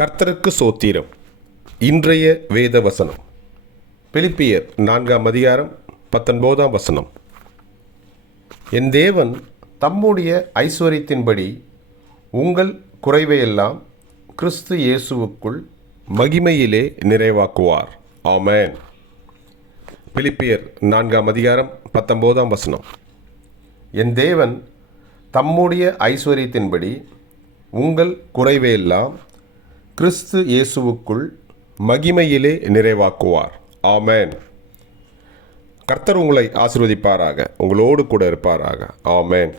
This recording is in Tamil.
கர்த்தருக்கு சோத்திரம். இன்றைய வேத வசனம் பிலிப்பியர் 4:19. என் தேவன் தம்முடைய ஐஸ்வரியத்தின்படி உங்கள் குறைவையெல்லாம் கிறிஸ்து இயேசுவுக்குள் மகிமையிலே நிறைவாக்குவார். ஆமென். பிலிப்பியர் 4:19. என் தேவன் தம்முடைய ஐஸ்வரியத்தின்படி உங்கள் குறைவையெல்லாம் கிறிஸ்து இயேசுவுக்குள் மகிமையிலே நிறைவாக்குவார். ஆமென். கர்த்தர் உங்களை ஆசீர்வதிப்பாராக, உங்களோடு கூட இருப்பாராக. ஆமென்.